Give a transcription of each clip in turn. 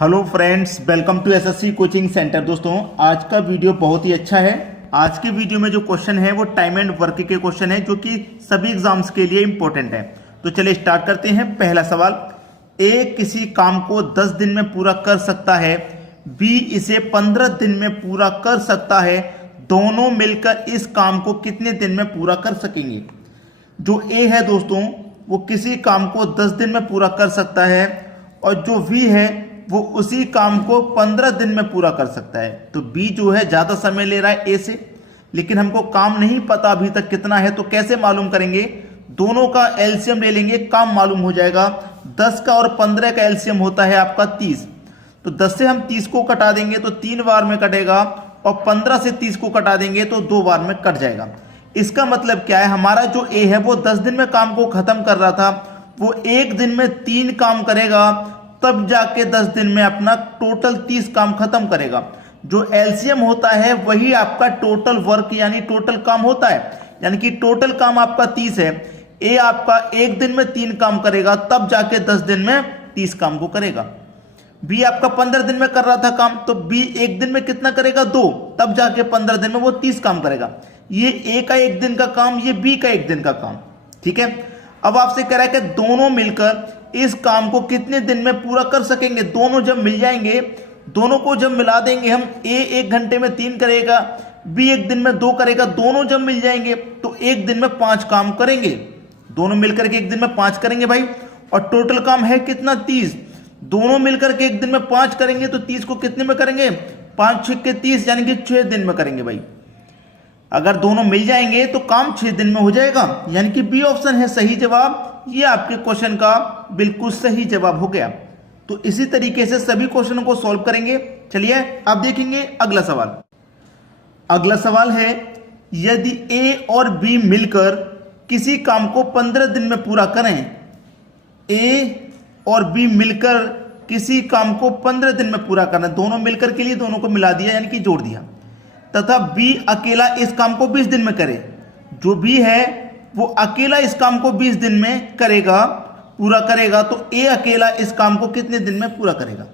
Hello friends, welcome to SSC coaching centre. दोस्तों, आज का वीडियो बहुत ही अच्छा है। आज के वीडियो में जो क्वेश्चन है वो टाइम एंड वर्क के क्वेश्चन है, जो कि सभी एग्जाम्स के लिए इंपॉर्टेंट है। तो चलिए स्टार्ट करते हैं। पहला सवाल, ए किसी काम को 10 दिन में पूरा कर सकता है, बी इसे 15 दिन में पूरा कर सकता है, दोनों मिलकर इस काम को कितने दिन में पूरा कर सकेंगे। जो ए है दोस्तों, वो किसी काम को 10 दिन में पूरा कर सकता है, और जो बी है वो उसी काम को 15 दिन में पूरा कर सकता है। तो बी जो है ज्यादा समय ले रहा है ए से, लेकिन हमको काम नहीं पता अभी तक कितना है, तो कैसे मालूम करेंगे। दोनों का एलसीएम ले लेंगे, काम मालूम हो जाएगा। 10 का और 15 का एलसीएम होता है आपका 30। तो 10 से हम 30 को कटा देंगे तो 3 बार में कटेगा, और 15 से 30 को कटा देंगे तो 2 बार में कट जाएगा। इसका मतलब क्या है, हमारा जो ए है वो 10 दिन में काम को खत्म कर रहा था, वो 1 दिन में 3 काम करेगा, तब जाके 10 दिन में अपना टोटल 30 काम खत्म करेगा। जो एलसीएम होता है वही आपका टोटल वर्क यानी टोटल काम होता है, यानी कि टोटल काम आपका 30 है। ए आपका 1 दिन में 3 काम करेगा, तब जाके 10 दिन में 30 काम को करेगा। बी आपका 15 दिन में कर रहा था काम, तो बी 1 दिन में कितना करेगा, 2, तब जाके 15 दिन में वो 30 काम करेगा। ये ए का 1 दिन का काम, ये बी का 1 दिन का काम। ठीक है, अब आपसे कह रहा है कि दोनों मिलकर इस काम को कितने दिन में पूरा कर सकेंगे। दोनों जब मिल जाएंगे, दोनों को जब मिला देंगे हम, ए 1 घंटे में 3 करेगा, बी 1 दिन में 2 करेगा। दोनों जब मिल जाएंगे तो 1 दिन में 5 काम करेंगे। दोनों मिलकर के 1 दिन में 5 करेंगे भाई, और टोटल काम है कितना, 30। दोनों मिलकर के 1 दिन में 5 करेंगे तो 30 को कितने में करेंगे, 5 6 के 30, यानी कि 6 दिन में करेंगे भाई। अगर दोनों मिल जाएंगे तो काम 6 दिन में हो जाएगा, यानी कि बी ऑप्शन है सही जवाब। ये आपके क्वेश्चन का बिल्कुल सही जवाब हो गया। तो इसी तरीके से सभी क्वेश्चनों को सॉल्व करेंगे। चलिए अब देखेंगे अगला सवाल। अगला सवाल है, यदि ए और बी मिलकर किसी काम को 15 दिन में पूरा करें, ए और बी मिलकर किसी काम को 15 दिन में पूरा करना, दोनों मिलकर के लिए दोनों को मिला दिया यानी कि जोड़ दिया, तथा बी अकेला इस काम को 20 दिन में करे। जो बी है वो अकेला इस काम को 20 दिन में करेगा, पूरा करेगा, तो ए अकेला इस काम को कितने दिन में पूरा करेगा।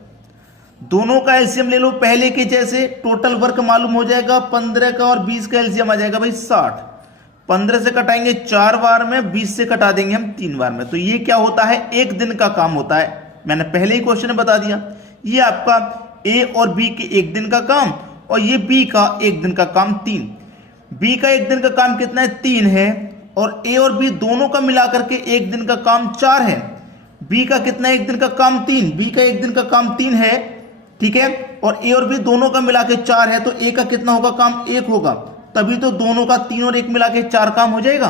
दोनों का एलसीएम ले लो पहले के जैसे, टोटल वर्क मालूम हो जाएगा। 15 का और 20 का एलसीएम आ जाएगा भाई 60। 15 से कटाएंगे 4 बार में, 20 से कटा देंगे हम 3 बार में। तो ये क्या होता है, 1 दिन का काम होता है। मैंने पहले ही क्वेश्चन में बता दिया। ये आपका ए और बी के 1 दिन का काम, और ये बी का 1 दिन का काम 3। बी का 1 दिन का काम कितना है, 3 है, और ए और बी दोनों का मिलाकर के 1 दिन का काम 4 है। बी का कितना 1 दिन का काम 3, बी का 1 दिन का काम 3 है, ठीक है, और ए और बी दोनों का मिला के 4 है, तो ए का कितना होगा काम, 1 होगा। तभी तो दोनों का 3 और 1 मिला के 4 काम हो जाएगा।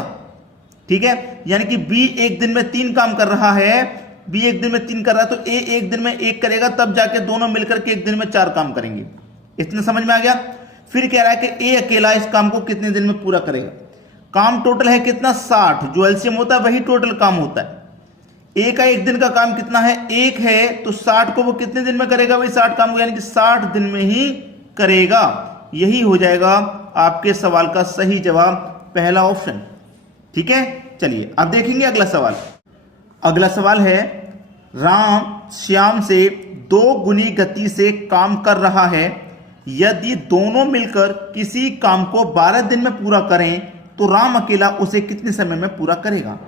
ठीक है, यानी कि बी 1 दिन में 3 काम कर रहा है, बी 1 दिन में 3 कर रहा है, तो ए 1 दिन में 1 करेगा, तब जाके दोनों मिलकर के 1 दिन में 4 काम करेंगे। इतना समझ में आ गया। फिर कह रहा है कि ए अकेला इस काम को कितने दिन में पूरा करेगा। काम टोटल है कितना, 60। जो एलसीएम होता है वही टोटल काम होता है। ए का 1 दिन का काम कितना है, 1 है, तो 60 को वो कितने दिन में करेगा भाई, 60 काम को, यानी कि 60 दिन में ही करेगा। यही हो जाएगा आपके सवाल का सही जवाब, पहला ऑप्शन। ठीक है, चलिए अब देखेंगे अगला सवाल। अगला सवाल है, राम श्याम से 2 गुनी गति से काम कर रहा है, यदि दोनों मिलकर किसी काम को 12 दिन में पूरा करें तो राम अकेला उसे कितने समय में पूरा करेगा।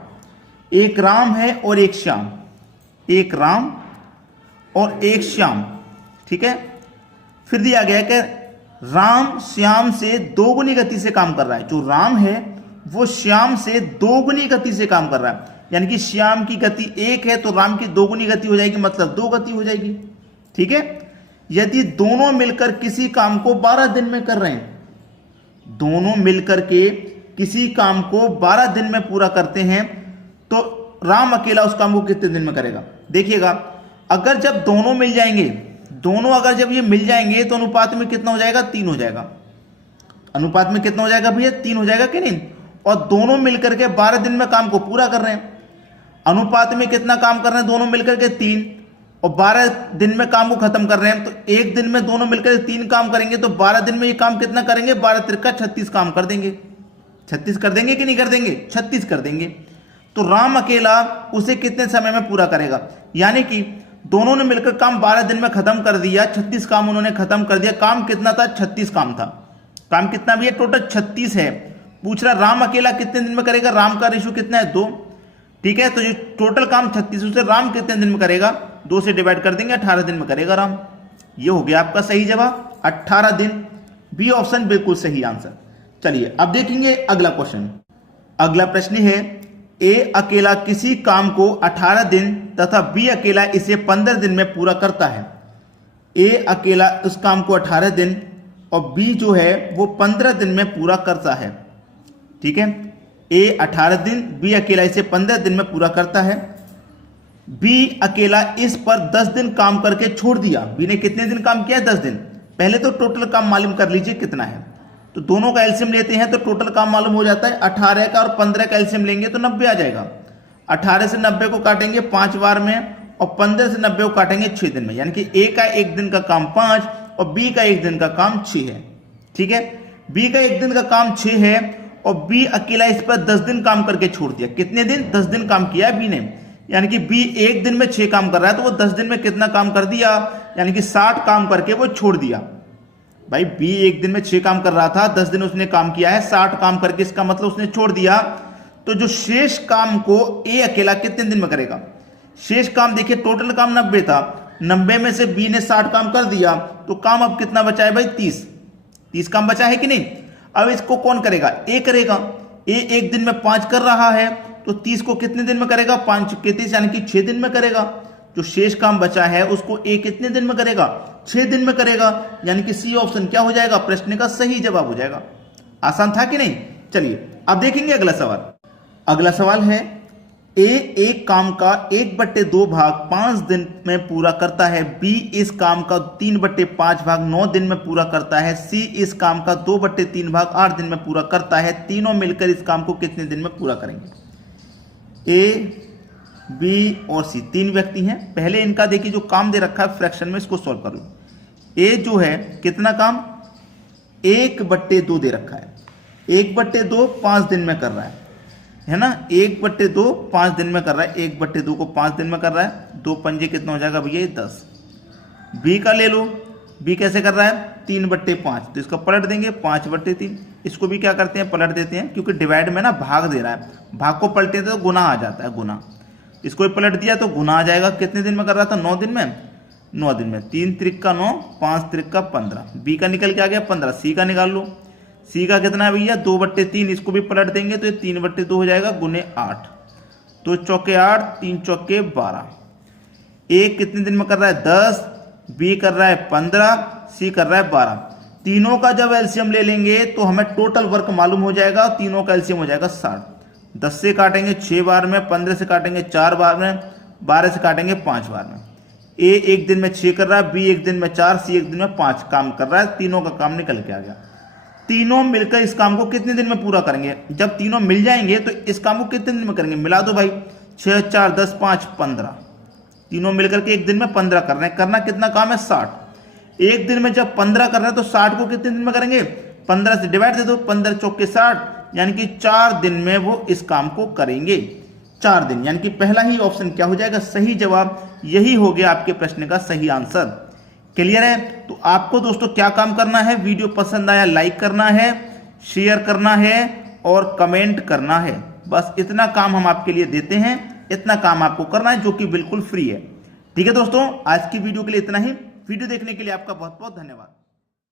एक राम है और एक श्याम, एक राम और एक श्याम। ठीक है, फिर दिया गया कि राम श्याम से 2 गुनी गति से काम कर रहा है। जो राम है वो श्याम से 2 गुनी गति से काम कर रहा है, यानी कि श्याम की गति 1 है तो राम की 2 गुनी गति हो जाएगी, मतलब 2 गति हो जाएगी। ठीक है, यदि दोनों मिलकर किसी काम को 12 दिन में कर रहे हैं, दोनों मिलकर के किसी काम को 12 दिन में पूरा करते हैं, तो राम अकेला उस काम को कितने दिन में करेगा। देखिएगा, अगर जब दोनों मिल जाएंगे, दोनों अगर जब ये मिल जाएंगे तो अनुपात में कितना हो जाएगा, 3 हो जाएगा। अनुपात में कितना हो जाएगा भैया, 3 हो जाएगा कि नहीं। और दोनों मिलकर के 12 दिन में काम को पूरा कर रहे हैं। अनुपात में कितना काम कर रहे हैं, दोनों मिलकर के 3, और 12 दिन में काम को खत्म कर रहे हैं। तो 1 दिन में दोनों मिलकर 3 काम करेंगे, तो 12 दिन में ये काम कितना करेंगे, 12 त्रिका 36 काम कर देंगे। 36 कर देंगे कि नहीं कर देंगे, 36 कर देंगे। तो राम अकेला उसे कितने समय में पूरा करेगा, यानी कि दोनों ने मिलकर काम 12 दिन में खत्म कर दिया, 36 काम उन्होंने खत्म कर दिया। काम कितना था? 36 काम था। काम कितना भी है? टोटल 36 है। पूछ रहा राम अकेला कितने दिन में करेगा? राम का रेशो कितना है? 2। ठीक है, तो जो टोटल काम 36 उसे राम कितने दिन में करेगा? 2 से डिवाइड कर देंगे, 18 दिन में करेगा राम। ये हो गया आपका सही जवाब, 18 दिन। बी ऑप्शन बिल्कुल सही आंसर। चलिए अब देखेंगे अगला क्वेश्चन। अगला प्रश्न है, ए अकेला किसी काम को 18 दिन तथा बी अकेला इसे 15 दिन में पूरा करता है। ए अकेला उस काम को 18 दिन और बी जो है वो 15 दिन में पूरा करता है। ठीक है, ए 18 दिन, बी अकेला इसे 15 दिन में पूरा करता है। बी अकेला इस पर 10 दिन काम करके छोड़ दिया। बी ने कितने दिन काम किया? 10 दिन। पहले तो टोटल काम मालूम कर लीजिए कितना है। तो दोनों का एलसीएम लेते हैं तो टोटल काम मालूम हो जाता है। 18 का और 15 का एलसीएम लेंगे तो 90 आ जाएगा। 18 से 90 को काटेंगे 5 बार में और 15 से 90 को काटेंगे 6 दिन में, यानी कि ए का 1 दिन का काम 5 और बी का 1 दिन का काम 6 है। ठीक है, बी का 1 दिन का काम 6 है और बी अकेला इस पर 10 दिन काम करके छोड़ दिया। कितने दिन? 10 दिन काम किया बी ने, यानी कि बी 1 दिन में 6 काम कर रहा है तो वो 10 दिन में कितना काम कर दिया? यानी कि 60 काम करके वो छोड़ दिया। भाई बी 1 दिन में 6 काम कर रहा था, 10 दिन उसने काम किया है, 60 काम करके इसका मतलब उसने छोड़ दिया। तो जो शेष काम को ए अकेला कितने दिन में करेगा? शेष काम देखिए, टोटल काम 90 था, 90 में से बी ने 60 काम कर दिया तो काम अब कितना बचा है भाई? 30 काम बचा है कि नहीं? अब इसको कौन करेगा? ए करेगा। ए 1 दिन में 5 कर रहा है तो 30 को कितने दिन में करेगा? 5 के 30 यानी कि 6 दिन में करेगा। जो शेष काम बचा है उसको ए कितने दिन में करेगा? 6 दिन में करेगा, यानी कि सी ऑप्शन क्या हो जाएगा? प्रश्न का सही जवाब हो जाएगा। आसान था कि नहीं? चलिए अब देखेंगे अगला सवाल। अगला सवाल है, ए एक काम का 1/2 भाग 5 दिन में पूरा करता है। बी इस काम का 3/5 भाग 9 दिन में पूरा करता है। सी इस काम का 2/3 भाग 8 दिन में पूरा करता है। तीनों मिलकर इस काम को कितने दिन में पूरा करेंगे? ए, बी और सी 3 व्यक्ति हैं। पहले इनका देखिए जो काम दे रखा है फ्रैक्शन में, इसको सॉल्व कर लो। ए जो है कितना काम? 1/2 दे रखा है। 1/2 5 दिन में कर रहा है ना? 1/2 5 दिन में कर रहा है। 1/2 को 5 दिन में कर रहा है। 2 पंजे कितना हो जाएगा भैया? 10। बी का ले लो। बी कैसे कर रहा है? 3/5, तो इसका पलट देंगे 5/3। इसको भी क्या करते हैं? पलट देते हैं, क्योंकि डिवाइड में ना भाग दे रहा है, भाग को पलटे तो गुना आ जाता है, गुना। इसको भी पलट दिया तो गुना आ जाएगा। कितने दिन में कर रहा था? 9 दिन में। 9 दिन में 3 त्रिक का 9, 5 त्रिक का 15। बी का निकल के आ गया 15। सी का निकाल लो। सी का कितना है भैया? 2/3। इसको भी पलट देंगे तो ये 3/2 हो जाएगा, गुने 8। 2 चौके 8, 3 चौके 12। ए कितने दिन में कर रहा है? 10। बी कर रहा है 15, सी कर रहा है 12। तीनों का जब एलसीएम ले लेंगे तो हमें टोटल वर्क मालूम हो जाएगा। तीनों का एलसीएम हो जाएगा 60। 10 से काटेंगे 6 बार में, 15 से काटेंगे 4 बार में, 12 से काटेंगे 5 बार में। ए 1 दिन में 6 कर रहा है, बी 1 दिन में 4, सी 1 दिन में 5 काम कर रहा है। तीनों का काम निकल के आ गया। तीनों मिलकर इस काम को कितने दिन में पूरा करेंगे? जब तीनों मिल जाएंगे तो इस काम को कितने दिन में करेंगे? मिला दो भाई, 6 4 10 5 15। तीनों मिलकर के 1 दिन में 15 कर रहे हैं। करना कितना काम है? 60। 1 दिन में जब 15 कर रहे हैं तो 60 को कितने दिन में करेंगे? 15 से डिवाइड दे दो, 15 चौके 60, यानी कि 4 दिन में वो इस काम को करेंगे। 4 दिन, यानी कि पहला ही ऑप्शन क्या हो जाएगा? सही जवाब। यही हो गया आपके प्रश्न का सही आंसर। क्लियर है? तो आपको दोस्तों क्या काम करना है? वीडियो पसंद आया लाइक करना है, शेयर करना है और कमेंट करना है। बस इतना काम हम आपके लिए देते हैं। इतना काम आपको करना है जो कि बिल्कुल फ्री है। ठीक है दोस्तों, आज की वीडियो के लिए इतना ही। वीडियो देखने के लिए आपका बहुत बहुत धन्यवाद।